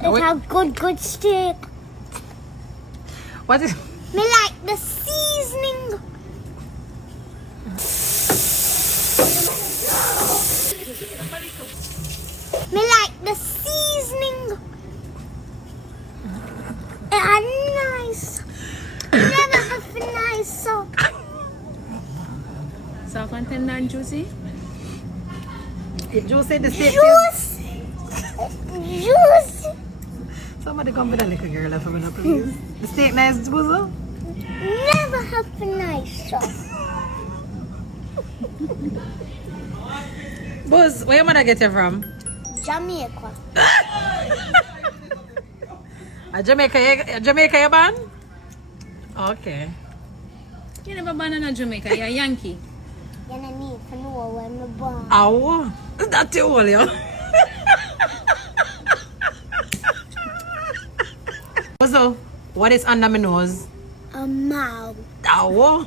It have good steak. What is? Me like the seasoning. Me like the seasoning. It are nice. Never have a nice sauce. Soft and tender and juicy. If juicy the steak. Juice. Somebody come with a little girl for me, please. The steak nice, Buzo? Never have a nice sauce. Buzz, where your mother get you from? Jamaica. Jamaica you born? Okay. You never born in Jamaica, you're a Yankee. You don't need to know where I'm born. Ow. That's too old, yo. So, what is under my nose? A mouth. Ow.